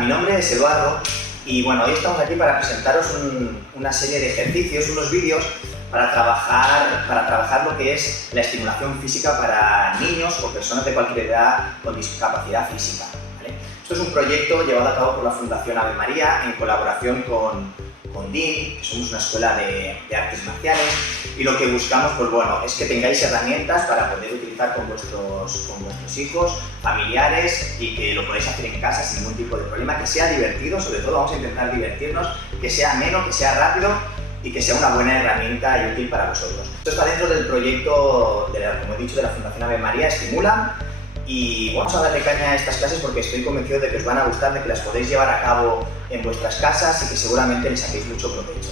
Mi nombre es Eduardo y bueno, hoy estamos aquí para presentaros una serie de ejercicios, unos vídeos para trabajar lo que es la estimulación física para niños o personas de cualquier edad con discapacidad física, ¿vale? Esto es un proyecto llevado a cabo por la Fundación Ave María en colaboración con DIN, que somos una escuela de artes marciales, y lo que buscamos, pues bueno, es que tengáis herramientas para poder utilizar con vuestros hijos, familiares, y que lo podáis hacer en casa sin ningún tipo de problema, que sea divertido, sobre todo vamos a intentar divertirnos, que sea ameno, que sea rápido y que sea una buena herramienta y útil para vosotros. Esto está dentro del proyecto, como he dicho, de la Fundación Ave María, Estimula, y vamos a darle caña a estas clases porque estoy convencido de que os van a gustar, de que las podéis llevar a cabo en vuestras casas y que seguramente les saquéis mucho provecho.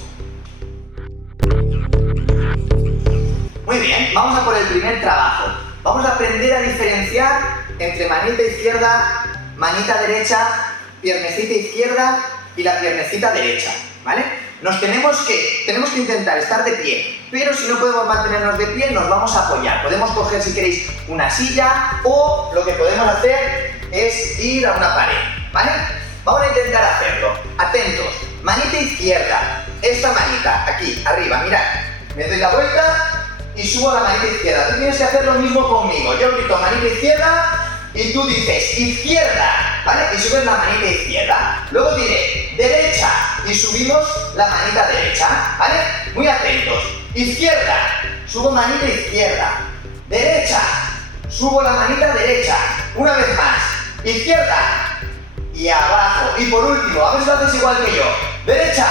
Muy bien, vamos a por el primer trabajo. Vamos a aprender a diferenciar entre manita izquierda, manita derecha, piernecita izquierda y la piernecita derecha, ¿vale? Tenemos que intentar estar de pie, pero si no podemos mantenernos de pie, nos vamos a apoyar. Podemos coger, si queréis, una silla, o lo que podemos hacer es ir a una pared, ¿vale? Vamos a intentar hacerlo. Atentos, manita izquierda, esta manita, aquí, arriba, mirad. Me doy la vuelta y subo la manita izquierda. Tú tienes que hacer lo mismo conmigo. Yo grito manita izquierda y tú dices izquierda, ¿vale? Y subes la manita izquierda. Luego diré derecha y subimos la manita derecha, ¿vale? Muy atentos. Izquierda, subo manita izquierda. Derecha, subo la manita derecha. Una vez más. Izquierda y abajo. Y por último, a ver si lo haces igual que yo. Derecha.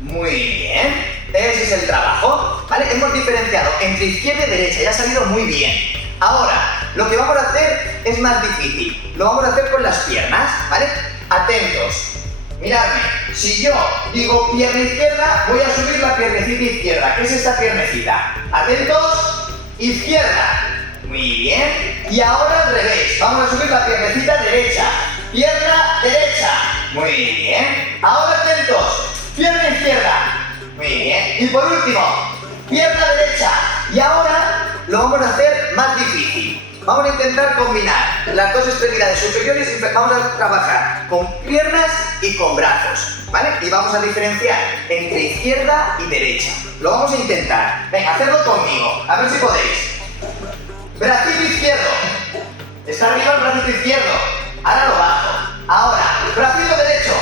Muy bien. Ese es el trabajo, ¿vale? Hemos diferenciado entre izquierda y derecha y ha salido muy bien. Ahora, lo que vamos a hacer es más difícil. Lo vamos a hacer con las piernas, ¿vale? Atentos. Miradme. Si yo digo pierna izquierda, voy a subir la piernecita izquierda. ¿Qué es esta piernecita? Atentos. Izquierda. Muy bien. Y ahora al revés. Vamos a subir la piernecita derecha. Pierna derecha. Muy bien. Ahora atentos. Pierna izquierda. Muy bien. Y por último, pierna derecha. Y ahora lo vamos a hacer más difícil. Vamos a intentar combinar las dos extremidades superiores y vamos a trabajar con piernas y con brazos, ¿vale? Y vamos a diferenciar entre izquierda y derecha. Lo vamos a intentar. Venga, hacedlo conmigo. A ver si podéis. Bracito izquierdo. Está arriba el bracito izquierdo. Ahora lo bajo. Ahora, bracito derecho.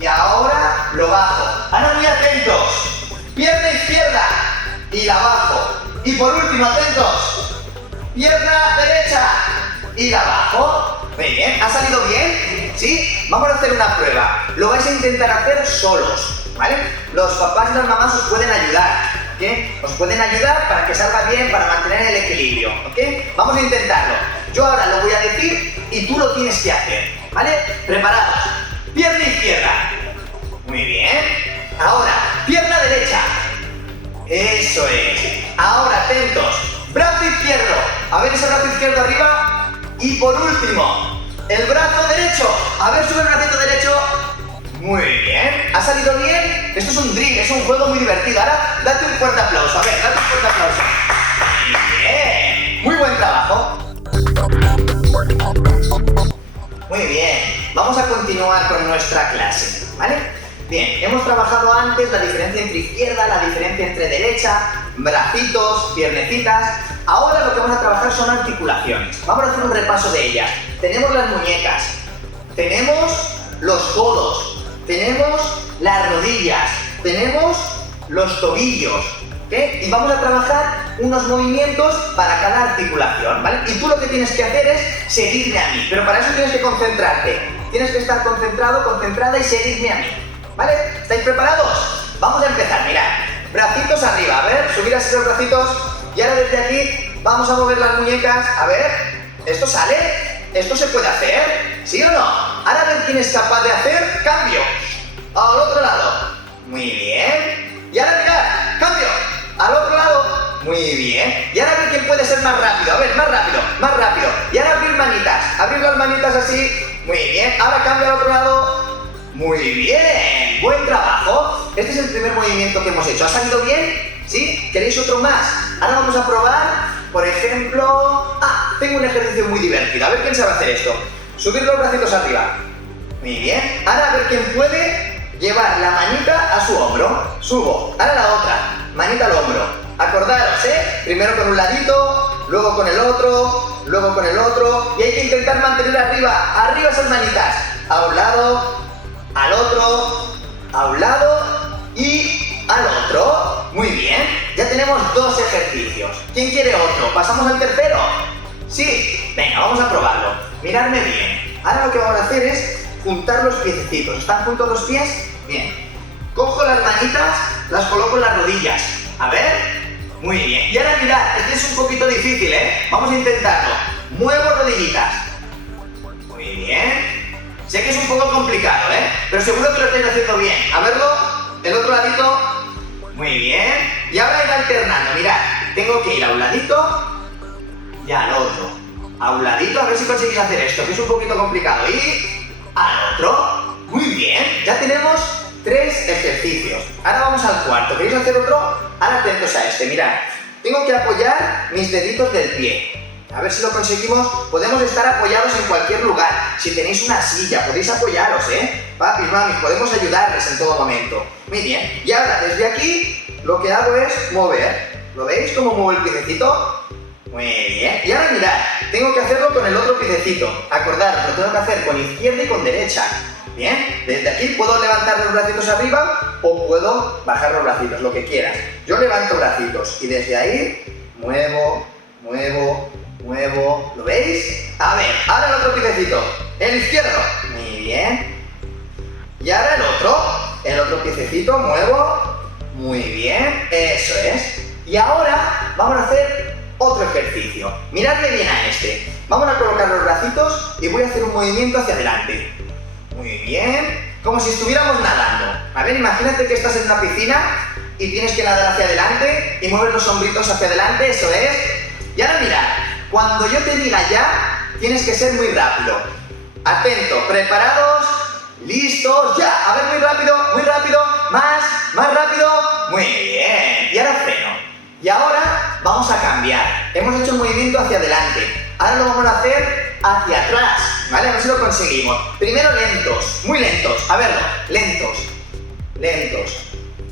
Y ahora lo bajo. Ahora muy atentos. Pierna izquierda. Y la bajo. Y por último, atentos. Pierna derecha. Y la bajo. Muy bien. ¿Ha salido bien? ¿Sí? Vamos a hacer una prueba. Lo vais a intentar hacer solos, ¿vale? Los papás y las mamás os pueden ayudar, ¿ok? Os pueden ayudar para que salga bien, para mantener el equilibrio, ¿ok? Vamos a intentarlo. Yo ahora lo voy a decir y tú lo tienes que hacer, ¿vale? ¿Preparados? Pierna izquierda. Muy bien. Ahora, pierna derecha. Eso es. Ahora, atentos. Brazo izquierdo. A ver ese brazo izquierdo arriba. Y por último, el brazo derecho. A ver, sube el bracito derecho. Muy bien. ¿Ha salido bien? Esto es un drill, es un juego muy divertido. Ahora, date un fuerte aplauso. A ver, date un fuerte aplauso. Muy bien. Muy buen trabajo. Muy bien. Vamos a continuar con nuestra clase, ¿vale? Bien, hemos trabajado antes la diferencia entre izquierda, la diferencia entre derecha, bracitos, piernecitas. Ahora lo que vamos a trabajar son articulaciones. Vamos a hacer un repaso de ellas. Tenemos las muñecas, tenemos los codos, tenemos las rodillas, tenemos los tobillos, ¿ok? Y vamos a trabajar unos movimientos para cada articulación, ¿vale? Y tú lo que tienes que hacer es seguirme a mí, pero para eso tienes que concentrarte. Tienes que estar concentrado, concentrada y seguirme a mí, ¿vale? ¿Estáis preparados? Vamos a empezar, mirad. Bracitos arriba, a ver, subir así los bracitos. Y ahora desde aquí vamos a mover las muñecas. A ver, ¿esto sale? ¿Esto se puede hacer? ¿Sí o no? Ahora a ver quién es capaz de hacer cambio. Al otro lado. Muy bien. Y ahora mirad, cambio. Al otro lado. Muy bien. Y ahora a ver quién puede ser más rápido. A ver, más rápido, más rápido. Y ahora abrir manitas. Abrir las manitas así. Muy bien. Ahora cambio al otro lado. Muy bien. Buen trabajo. Este es el primer movimiento que hemos hecho. ¿Ha salido bien? ¿Sí? ¿Queréis otro más? Ahora vamos a probar, por ejemplo... tengo un ejercicio muy divertido. A ver quién sabe hacer esto. Subir los bracitos arriba. Muy bien. Ahora a ver quién puede llevar la manita a su hombro. Subo. Ahora la otra. Manita al hombro. Acordaros, primero con un ladito, luego con el otro, luego con el otro. Y hay que intentar mantener arriba. Arriba esas manitas. A un lado, al otro, a un lado y al otro. Muy bien. Ya tenemos 2 ejercicios. ¿Quién quiere otro? ¿Pasamos al tercero? Sí. Venga, vamos a probarlo. Miradme bien. Ahora lo que vamos a hacer es juntar los piececitos. ¿Están juntos los pies? Bien. Cojo las manitas, las coloco en las rodillas. A ver. Muy bien. Y ahora mirad, este es un poquito difícil, Vamos a intentarlo. Muevo rodillitas. Muy bien. Sé que es un poco complicado, pero seguro que lo estáis haciendo bien. A verlo. El otro ladito. Muy bien. Y ahora ir alternando. Mirad, tengo que ir a un ladito y al otro. A un ladito, a ver si conseguís hacer esto, que es un poquito complicado. Y al otro. Muy bien. Ya tenemos 3 ejercicios. Ahora vamos al cuarto. ¿Queréis hacer otro? Ahora atentos a este. Mirad. Tengo que apoyar mis deditos del pie. A ver si lo conseguimos. Podemos estar apoyados en cualquier lugar. Si tenéis una silla, podéis apoyaros, Papis, mamis, podemos ayudarles en todo momento. Muy bien. Y ahora, desde aquí, lo que hago es mover. ¿Lo veis cómo muevo el piececito? Muy bien. Y ahora mirad, tengo que hacerlo con el otro piececito. Acordaros, lo tengo que hacer con izquierda y con derecha. Bien. Desde aquí puedo levantar los bracitos arriba o puedo bajar los bracitos, lo que quieras. Yo levanto bracitos y desde ahí muevo, muevo, muevo. ¿Lo veis? A ver, ahora el otro piececito. El izquierdo. Muy bien. Y ahora el otro piececito, muevo. Muy bien. Eso es. Y ahora vamos a hacer otro ejercicio. Miradme bien a este. Vamos a colocar los bracitos y voy a hacer un movimiento hacia adelante. Muy bien. Como si estuviéramos nadando. A ver, imagínate que estás en una piscina y tienes que nadar hacia adelante y mueves los hombritos hacia adelante. Eso es. Y ahora mirad. Cuando yo te diga ya, tienes que ser muy rápido. Atento, preparados, listos, ya. A ver, muy rápido, más rápido. Muy bien. Y ahora freno. Y ahora vamos a cambiar. Hemos hecho un movimiento hacia adelante. Ahora lo vamos a hacer hacia atrás, ¿vale? A ver si lo conseguimos. Primero lentos, muy lentos. A verlo, lentos, lentos.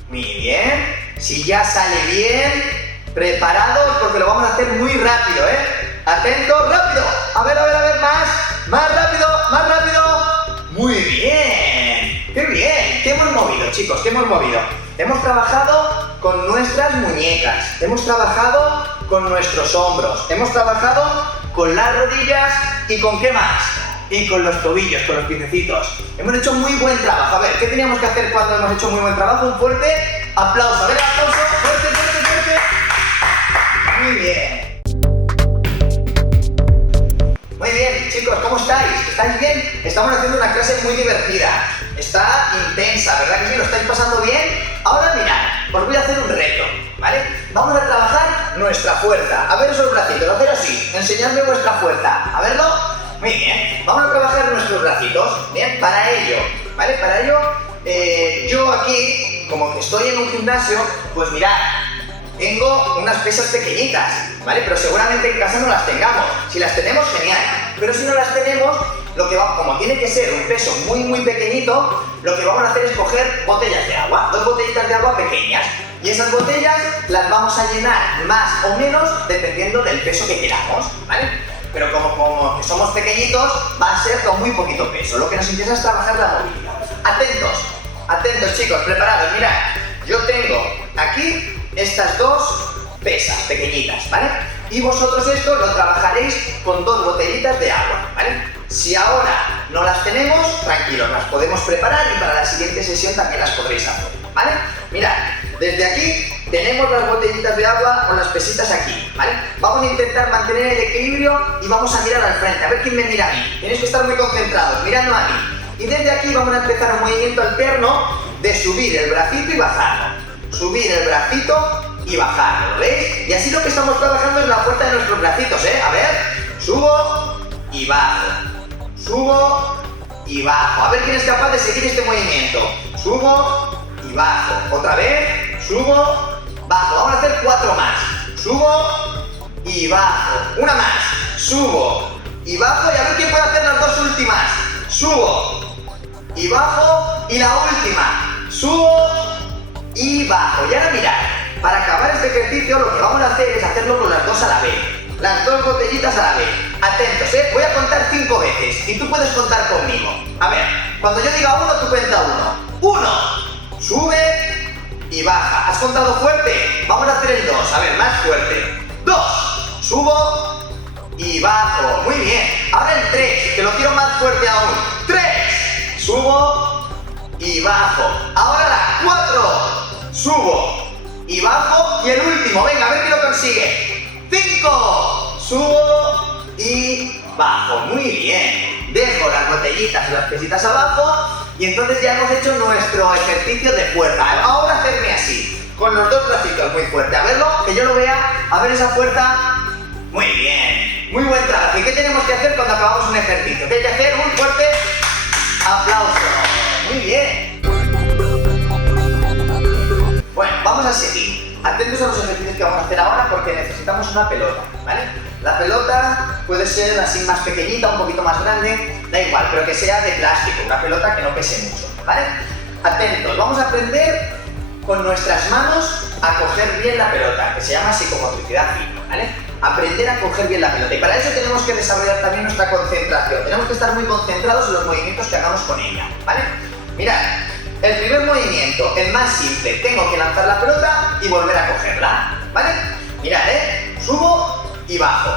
Muy bien. Si ya sale bien, preparados porque lo vamos a hacer muy rápido, Atentos, rápido. A ver, más rápido. Muy bien. ¡Qué bien! ¿Qué hemos movido, chicos? ¿Qué hemos movido? Hemos trabajado con nuestras muñecas, hemos trabajado con nuestros hombros, hemos trabajado con las rodillas y ¿con qué más? Y con los tobillos, con los piececitos. Hemos hecho muy buen trabajo. A ver, ¿qué teníamos que hacer cuando hemos hecho muy buen trabajo? Un fuerte aplauso. A ver, aplauso. Fuerte. Muy bien. Muy bien, chicos, ¿cómo estáis? ¿Estáis bien? Estamos haciendo una clase muy divertida. Está intensa, ¿verdad que sí? ¿Lo estáis pasando bien? Ahora mirad, os voy a hacer un reto, ¿vale? Vamos a trabajar nuestra fuerza. A ver esos bracitos, hacer así. Enseñadme vuestra fuerza. A verlo. Muy bien. Vamos a trabajar nuestros bracitos. Bien, para ello, ¿vale? Para ello, yo aquí, como que estoy en un gimnasio, pues mirad, tengo unas pesas pequeñitas, ¿vale? Pero seguramente en casa no las tengamos. Si las tenemos, genial. Pero si no las tenemos, como tiene que ser un peso muy pequeñito, lo que vamos a hacer es coger botellas de agua, 2 botellitas de agua pequeñas. Y esas botellas las vamos a llenar más o menos dependiendo del peso que queramos, ¿vale? Pero como somos pequeñitos, va a ser con muy poquito peso. Lo que nos interesa es trabajar la movilidad. Atentos chicos, preparados. Mirad, yo tengo aquí estas 2 pesas pequeñitas, ¿vale? Y vosotros esto lo trabajaréis con 2 botellitas de agua, ¿vale? Si ahora no las tenemos, tranquilos, las podemos preparar y para la siguiente sesión también las podréis hacer, ¿vale? Mirad, desde aquí tenemos las botellitas de agua con las pesitas aquí, ¿vale? Vamos a intentar mantener el equilibrio y vamos a mirar al frente, a ver quién me mira a mí. Tenéis que estar muy concentrados, mirando a mí. Y desde aquí vamos a empezar un movimiento alterno de subir el bracito y bajarlo. Subir el bracito y bajarlo, ¿lo veis? Y así lo que estamos trabajando es la fuerza de nuestros bracitos, A ver, subo y bajo. Subo y bajo. A ver quién es capaz de seguir este movimiento. Subo y bajo. Otra vez. Subo, bajo. Vamos a hacer 4 más. Subo y bajo. Una más. Subo y bajo. Y a ver quién puede hacer las 2 últimas. Subo y bajo. Y la última, subo y bajo. Y ahora mirad, para acabar este ejercicio lo que vamos a hacer es hacerlo con las dos a la vez. Las dos botellitas a la vez. Atentos, voy a contar 5 veces y tú puedes contar conmigo. A ver, cuando yo diga 1, tú cuenta 1. 1, sube y baja. ¿Has contado fuerte? Vamos a hacer el 2, a ver, más fuerte. 2, subo y bajo. Muy bien. Ahora el 3, que lo quiero más fuerte aún. 3, subo y bajo. Ahora la 4, subo y bajo. Y el último, venga, a ver quién lo consigue. 5, subo y bajo. Muy bien. Dejo las botellitas y las pesitas abajo y entonces ya hemos hecho nuestro ejercicio de fuerza. Ahora hacerme así, con los dos bracitos muy fuerte. A verlo, que yo lo vea. A ver esa fuerza. Muy bien. Muy buen trabajo. ¿Y qué tenemos que hacer cuando acabamos un ejercicio? ¿Qué hay que hacer? Un fuerte aplauso. Muy bien. Bueno, vamos a seguir. Atentos a los ejercicios que vamos a hacer ahora porque necesitamos una pelota, ¿vale? La pelota puede ser así más pequeñita, un poquito más grande, da igual, pero que sea de plástico, una pelota que no pese mucho, ¿vale? Atentos, vamos a aprender con nuestras manos a coger bien la pelota, que se llama psicomotricidad fina, ¿vale? Aprender a coger bien la pelota y para eso tenemos que desarrollar también nuestra concentración, tenemos que estar muy concentrados en los movimientos que hagamos con ella, ¿vale? Mirad. El primer movimiento, el más simple, tengo que lanzar la pelota y volver a cogerla, ¿vale? Mirad, subo y bajo,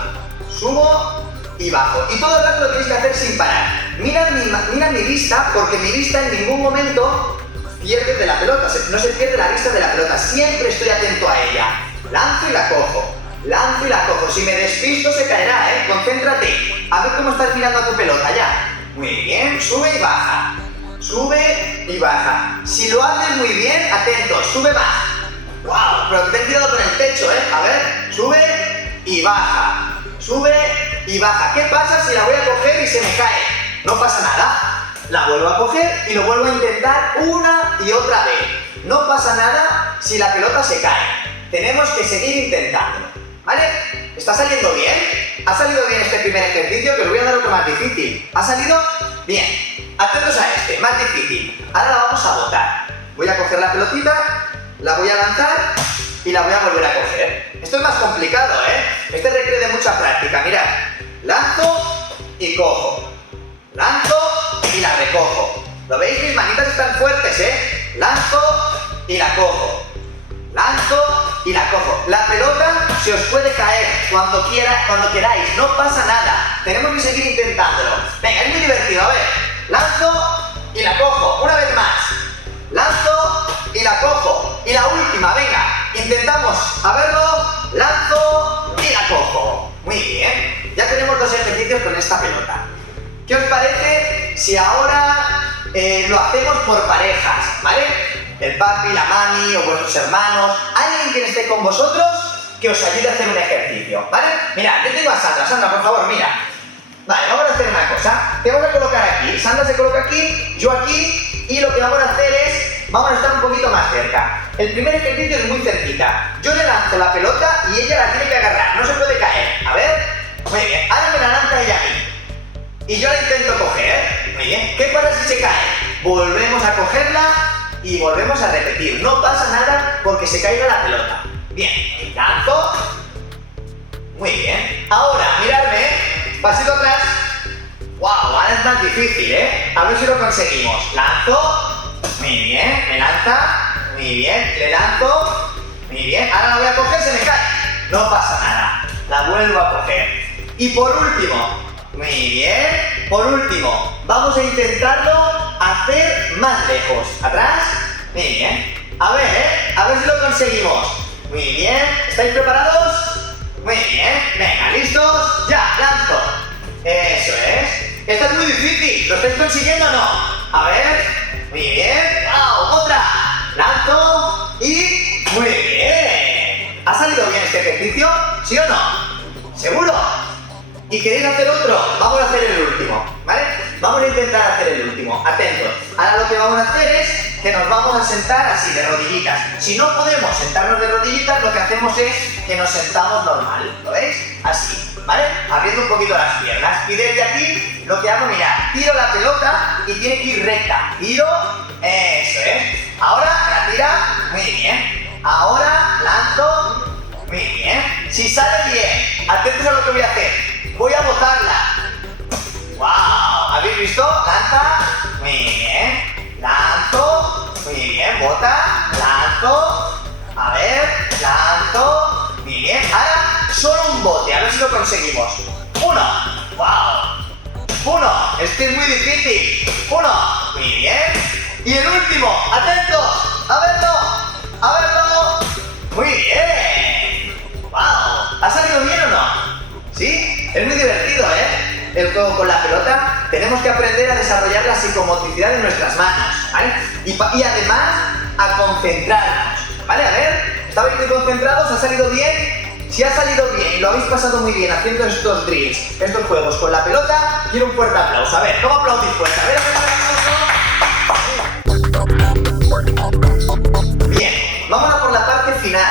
subo y bajo. Y todo el rato lo tenéis que hacer sin parar. Mira mi vista, porque mi vista en ningún momento pierde de la pelota, no se pierde la vista de la pelota, siempre estoy atento a ella. Lanzo y la cojo, lanzo y la cojo. Si me despisto se caerá, concéntrate. A ver cómo estás mirando a tu pelota ya. Muy bien, sube y baja. Sube y baja. Si lo haces muy bien, atento, sube más. ¡Wow! Pero ten cuidado con el techo, A ver, sube y baja. Sube y baja. ¿Qué pasa si la voy a coger y se me cae? No pasa nada. La vuelvo a coger y lo vuelvo a intentar una y otra vez. No pasa nada si la pelota se cae. Tenemos que seguir intentándolo, ¿vale? ¿Está saliendo bien? ¿Ha salido bien este primer ejercicio? Que os voy a dar otro más difícil. ¿Ha salido? Bien. Atentos a este, más difícil. Ahora la vamos a botar. Voy a coger la pelotita, la voy a lanzar y la voy a volver a coger. Esto es más complicado, Este requiere de mucha práctica. Mirad, lanzo y cojo. Lanzo y la recojo. ¿Lo veis? Mis manitas están fuertes, Lanzo y la cojo. Lanzo y la cojo. La pelota se os puede caer cuando queráis, no pasa nada. Tenemos que seguir intentándolo. Venga, es muy divertido, a ver. Lanzo y la cojo, una vez más. Lanzo y la cojo. Y la última, venga, intentamos a verlo. Lanzo y la cojo. Muy bien, ya tenemos 2 ejercicios con esta pelota. ¿Qué os parece si ahora lo hacemos por parejas, ¿vale? El papi, la mami o vuestros hermanos, alguien que esté con vosotros que os ayude a hacer un ejercicio, ¿vale? Mirad, yo tengo a Sandra. Sandra, por favor, mira. Vale, vamos a hacer una cosa. Te vamos a colocar aquí. Sandra se coloca aquí, yo aquí. Y lo que vamos a hacer es, vamos a estar un poquito más cerca. El primer ejercicio es muy cerquita. Yo le lanzo la pelota y ella la tiene que agarrar. No se puede caer. A ver. Muy bien. Ahora me la lanza ella a mí. Y yo la intento coger. Muy bien. ¿Qué pasa si se cae? Volvemos a cogerla y volvemos a repetir. No pasa nada porque se caiga la pelota. Bien. Lanzo. Muy bien. Ahora, miradme, pasito atrás. ¡Wow! Ahora es más difícil, A ver si lo conseguimos. Lanzo. Muy bien. Me lanza. Muy bien. Le lanzo. Muy bien. Ahora la voy a coger, se me cae. No pasa nada. La vuelvo a coger. Y por último. Muy bien. Por último. Vamos a intentarlo hacer más lejos. Atrás. Muy bien. A ver, A ver si lo conseguimos. Muy bien. ¿Estáis preparados? Muy bien. Venga, ¿listos? Ya, lanzo. Eso es. Esto es muy difícil. ¿Lo estáis consiguiendo o no? A ver. Muy bien. ¡Wow! Otra. Lanzo. Y... muy bien. ¿Ha salido bien este ejercicio? ¿Sí o no? ¿Seguro? ¿Y queréis hacer otro? Vamos a hacer el último, ¿vale? Vamos a intentar hacer el último. Atentos. Ahora lo que vamos a hacer es que nos vamos a sentar así, de rodillitas. Si no podemos sentarnos de rodillitas, lo que hacemos es que nos sentamos normal. ¿Lo veis? Así, ¿vale? Abriendo un poquito las piernas. Y desde aquí lo que hago, mira, tiro la pelota y tiene que ir recta. Tiro, eso es. Ahora la tira, muy bien. Ahora lanzo, muy bien. Si sale bien, atentos a lo que voy a hacer. Voy a botarla. ¡Wow! ¿Habéis visto? Lanza, muy bien. Lanzo, muy bien. Bota, lanzo. A ver, lanzo. Muy bien. Ahora solo un bote, a ver si lo conseguimos. Uno. ¡Wow! Uno. Este es muy difícil. Uno. Muy bien. Y el último. Atentos. A verlo. A verlo. Muy bien. ¡Wow! ¿Ha salido bien o no? ¿Sí? Es muy divertido, ¿eh? El juego con la pelota. Tenemos que aprender a desarrollar la psicomotricidad de nuestras manos, ¿vale? Y además a concentrarnos, ¿vale? A ver, ¿estabais muy concentrados? ¿Ha salido bien? Si ha salido bien y lo habéis pasado muy bien haciendo estos drills, estos juegos con la pelota, quiero un fuerte aplauso. A ver, ¿cómo aplaudís fuerte? A ver, bien, vamos a por la parte final.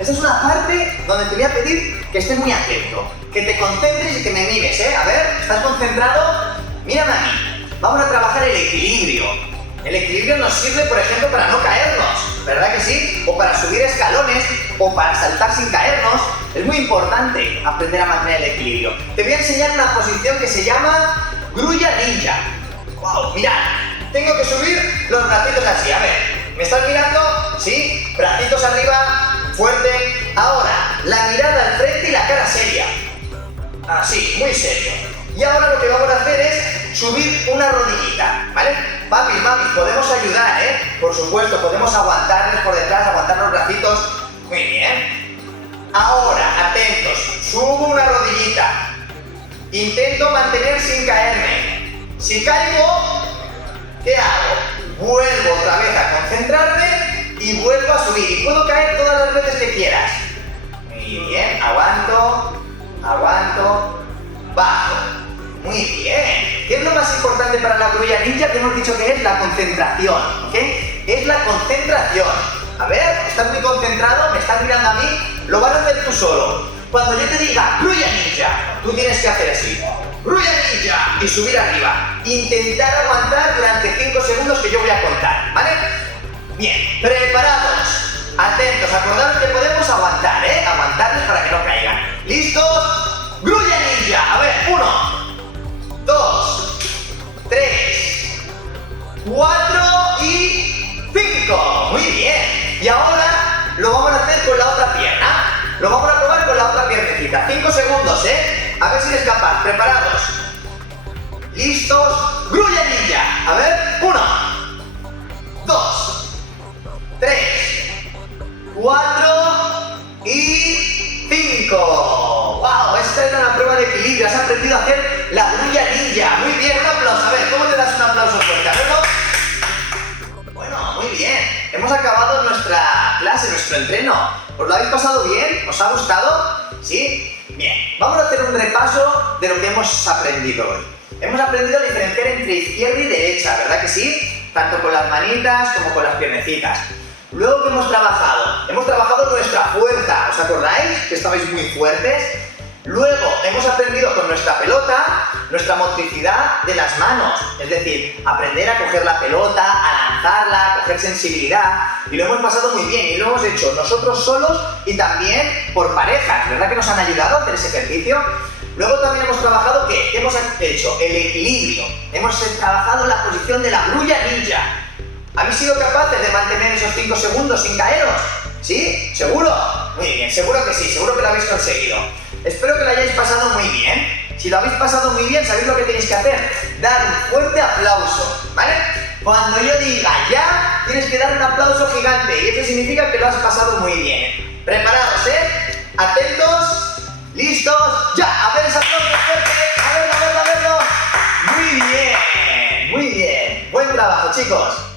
Esta es una parte donde te voy a pedir que estés muy atento, que te concentres y que me mires, ¿eh? A ver, ¿estás concentrado? Mírame a mí. Vamos a trabajar el equilibrio. El equilibrio nos sirve, por ejemplo, para no caernos, ¿verdad que sí? O para subir escalones, o para saltar sin caernos. Es muy importante aprender a mantener el equilibrio. Te voy a enseñar una posición que se llama grulla ninja. ¡Wow! Mirad, tengo que subir los bracitos así. A ver, ¿me estás mirando? ¿Sí? Bracitos arriba, fuerte. Ahora, la mirada al frente y la cara seria. Así, muy serio. Y ahora lo que vamos a hacer es subir una rodillita, ¿vale? Papis, mamis, podemos ayudar, ¿eh? Por supuesto, podemos aguantarles por detrás, aguantar los bracitos. Muy bien. Ahora, atentos, subo una rodillita. Intento mantener sin caerme. Si caigo, ¿qué hago? Vuelvo otra vez a concentrarme y vuelvo a subir. Y puedo caer todas las veces que quieras. Muy bien, aguanto, aguanto, bajo. Muy bien. ¿Qué es lo más importante para la grulla ninja? Que hemos dicho que es la concentración, ¿ok? Es la concentración. A ver, ¿estás muy concentrado? ¿Me estás mirando a mí? Lo vas a hacer tú solo. Cuando yo te diga grulla ninja, tú tienes que hacer así. Grulla ninja y subir arriba. Intentar aguantar durante 5 segundos que yo voy a contar, ¿vale? Bien, preparados. Atentos, acordaros que podemos aguantar, ¿eh? Aguantarles para que no caigan. ¿Listos? Grulla ninja. A ver, 1, 2, 3, 4 y 5. Muy bien. Y ahora lo vamos a hacer con la otra pierna. Lo vamos a probar con la otra piernecita. 5 segundos, ¿eh? A ver si eres capaz. ¿Preparados? ¿Listos? ¡Grulla ninja! A ver, 1, 2, 3, 4 y 5. ¡Wow! Esta era una prueba de equilibrio. Has aprendido a hacer la grulla ninja. Muy bien, un aplauso. A ver, ¿cómo te das un aplauso fuerte? A verlo. Bueno, muy bien. Hemos acabado nuestra clase, nuestro entreno. ¿Os lo habéis pasado bien? ¿Os ha gustado? ¿Sí? Bien. Vamos a hacer un repaso de lo que hemos aprendido hoy. Hemos aprendido a diferenciar entre izquierda y derecha, ¿verdad que sí? Tanto con las manitas como con las piernecitas. Luego, ¿qué hemos trabajado? Hemos trabajado nuestra fuerza. ¿Os acordáis? Que estabais muy fuertes. Luego, hemos aprendido con nuestra pelota nuestra motricidad de las manos. Es decir, aprender a coger la pelota, a lanzarla, a coger sensibilidad. Y lo hemos pasado muy bien. Y lo hemos hecho nosotros solos y también por parejas. ¿Verdad que nos han ayudado a hacer ese ejercicio? Luego también hemos trabajado, ¿qué? Hemos hecho el equilibrio. Hemos trabajado la posición de la grulla ninja. ¿Habéis sido capaces de mantener esos 5 segundos sin caeros? ¿Sí? ¿Seguro? Muy bien, seguro que sí, seguro que lo habéis conseguido. Espero que lo hayáis pasado muy bien. Si lo habéis pasado muy bien, ¿sabéis lo que tenéis que hacer? Dar un fuerte aplauso, ¿vale? Cuando yo diga ya, tienes que dar un aplauso gigante y eso significa que lo has pasado muy bien. ¿Preparados, eh? ¿Atentos? ¿Listos? ¡Ya! A ver ese aplauso fuerte. A verlo, a verlo, a verlo. Muy bien, muy bien. Buen trabajo, chicos.